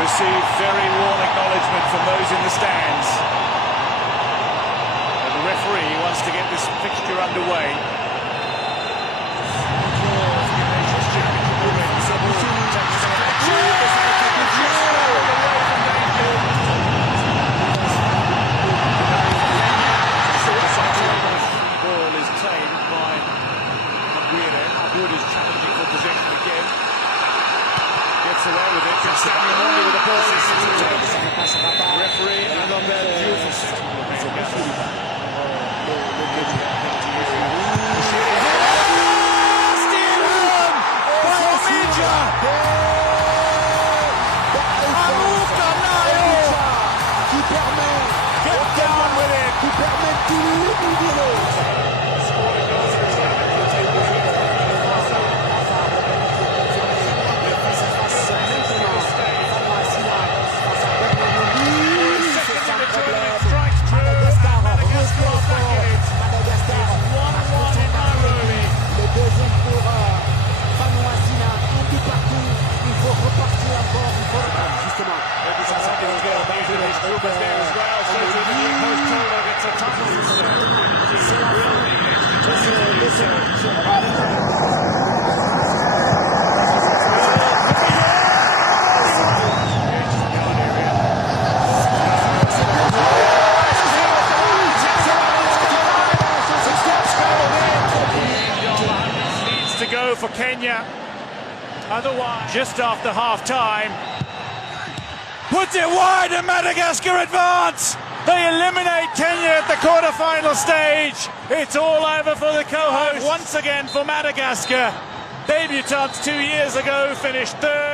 received very warm acknowledgement from those in the stands. And the referee wants to get this fixture underway. Away with it, can stand only with the ball. Referee and due for to go for Kenya. Otherwise, just after half-time, puts it wide and Madagascar advance. They eliminate Kenya at the quarter-final stage. It's all over for the co-host once again for Madagascar. Debutants 2 years ago finished third.